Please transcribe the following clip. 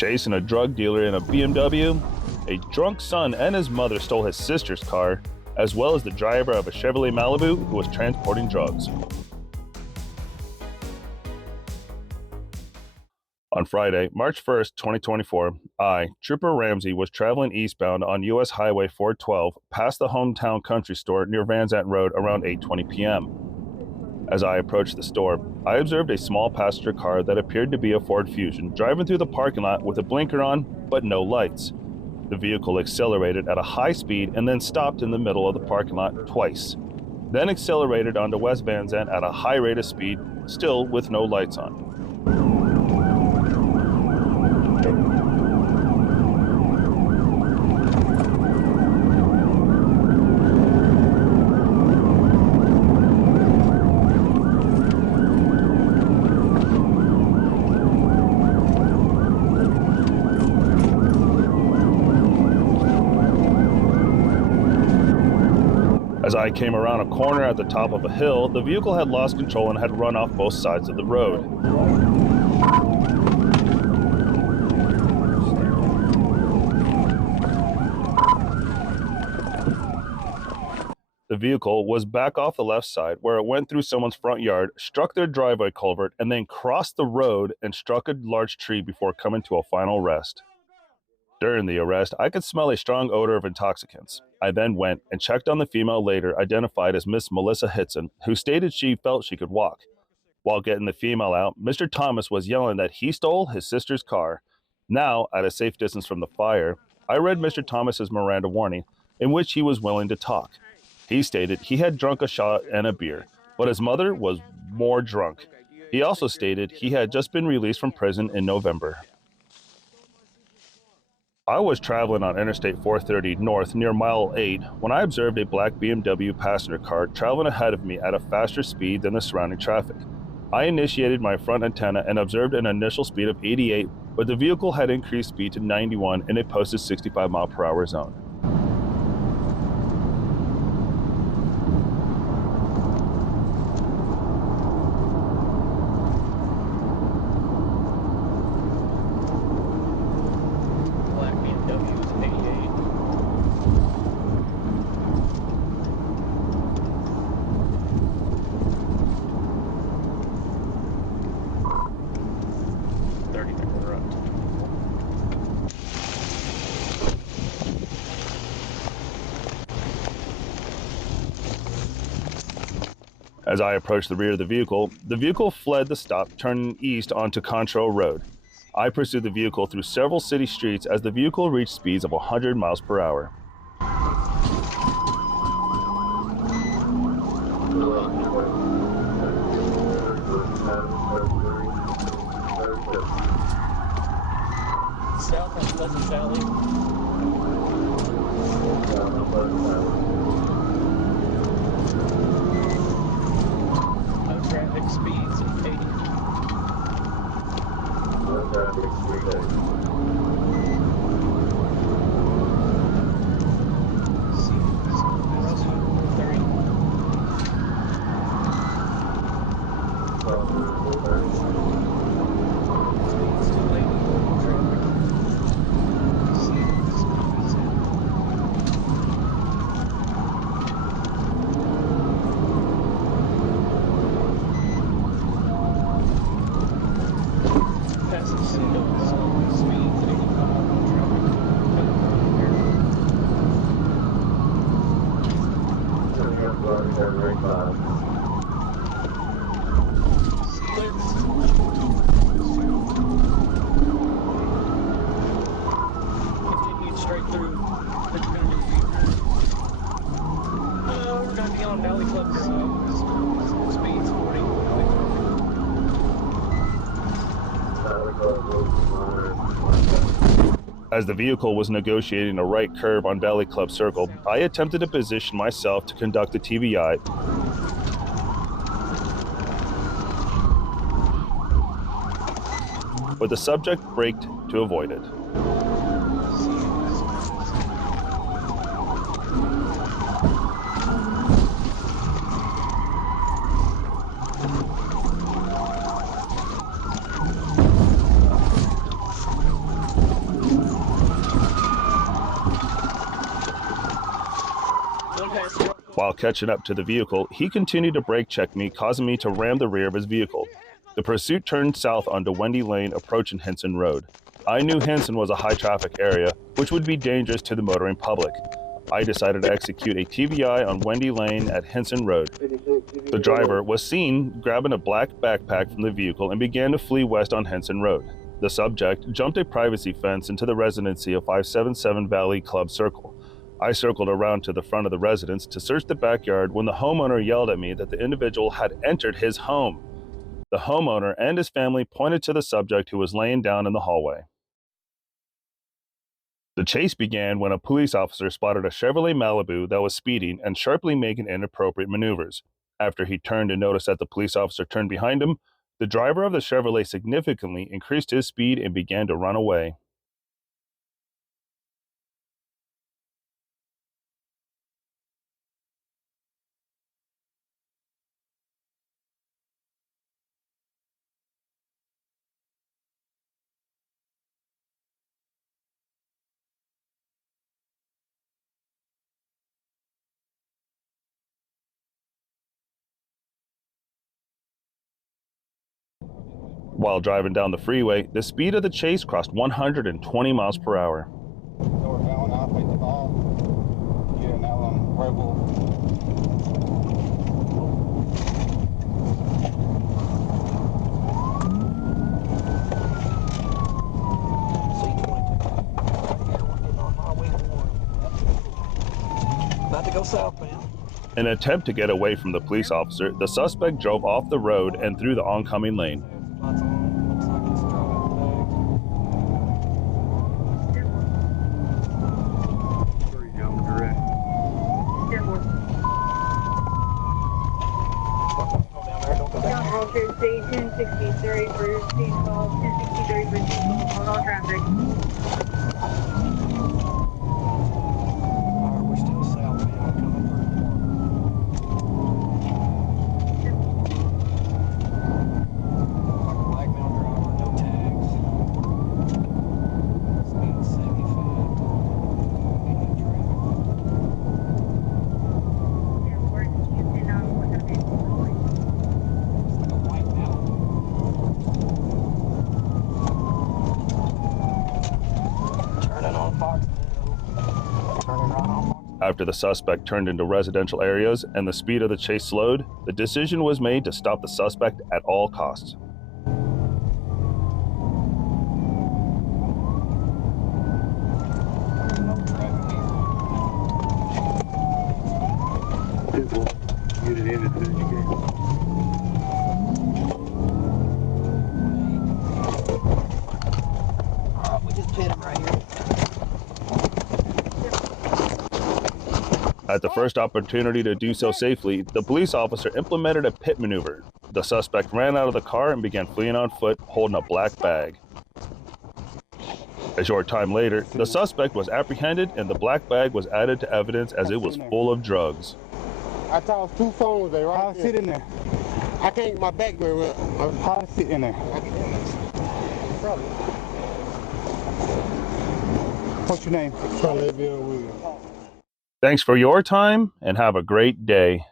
Chasing a drug dealer in a BMW, a drunk son and his mother stole his sister's car, as well as the driver of a Chevrolet Malibu who was transporting drugs. On Friday, March 1st, 2024, Trooper Ramsey, was traveling eastbound on U.S. Highway 412 past the hometown country store near Van Zant Road around 8:20 p.m. As I approached the store, I observed a small passenger car that appeared to be a Ford Fusion driving through the parking lot with a blinker on, but no lights. The vehicle accelerated at a high speed and then stopped in the middle of the parking lot twice. Then accelerated onto West Van Zant at a high rate of speed, still with no lights on. As I came around a corner at the top of a hill, the vehicle had lost control and had run off both sides of the road. The vehicle was back off the left side where it went through someone's front yard, struck their driveway culvert, and then crossed the road and struck a large tree before coming to a final rest. During the arrest, I could smell a strong odor of intoxicants. I then went and checked on the female later identified as Miss Melissa Hitson, who stated she felt she could walk. While getting the female out, Mr. Thomas was yelling that he stole his sister's car. Now, at a safe distance from the fire, I read Mr. Thomas's Miranda warning, in which he was willing to talk. He stated he had drunk a shot and a beer, but his mother was more drunk. He also stated he had just been released from prison in November. I was traveling on Interstate 430 North near mile 8 when I observed a black BMW passenger car traveling ahead of me at a faster speed than the surrounding traffic. I initiated my front antenna and observed an initial speed of 88, but the vehicle had increased speed to 91 in a posted 65 mile per hour zone. As I approached the rear of the vehicle fled the stop, turning east onto Control Road. I pursued the vehicle through several city streets as the vehicle reached speeds of 100 miles per hour. South on Pleasant Valley. Traffic speeds of 80. No traffic speed 80. Continue straight through. We're going to be on Valley Club Drive. Speed's 40. As the vehicle was negotiating a right curve on Valley Club Circle, I attempted to position myself to conduct a TBI, but the subject braked to avoid it. While catching up to the vehicle, he continued to brake check me, causing me to ram the rear of his vehicle. The pursuit turned south onto Wendy Lane, approaching Henson Road. I knew Henson was a high-traffic area, which would be dangerous to the motoring public. I decided to execute a TBI on Wendy Lane at Henson Road. The driver was seen grabbing a black backpack from the vehicle and began to flee west on Henson Road. The subject jumped a privacy fence into the residency of 577 Valley Club Circle. I circled around to the front of the residence to search the backyard when the homeowner yelled at me that the individual had entered his home. The homeowner and his family pointed to the subject, who was laying down in the hallway. The chase began when a police officer spotted a Chevrolet Malibu that was speeding and sharply making inappropriate maneuvers. After he turned and noticed that the police officer turned behind him, the driver of the Chevrolet significantly increased his speed and began to run away. While driving down the freeway, the speed of the chase crossed 120 miles per hour. About to go southbound. In an attempt to get away from the police officer, the suspect drove off the road and through the oncoming lane. Lights on. Looks like it's Officer Station 63 for state call, 1063 for state call, hold on traffic. Alright, we're still southbound coming through Parker. Like a black male driver, no tags. Speed 75. Medium traffic. Like a white Malibu. Turning on Fox Meadow. Turning right on Fox. After the suspect turned into residential areas and the speed of the chase slowed, the decision was made to stop the suspect at all costs. Get it in as soon as you can. Alright, we just pit him right here. At the first opportunity to do so safely, the police officer implemented a pit maneuver. The suspect ran out of the car and began fleeing on foot, holding a black bag. A short time later, the suspect was apprehended and the black bag was added to evidence as it was full of drugs. I tossed 2 phones there, right? I'll sit in there. I can't get my back very well. I'll sit in there. What's your name? Try to let me on with it. Thanks for your time and have a great day.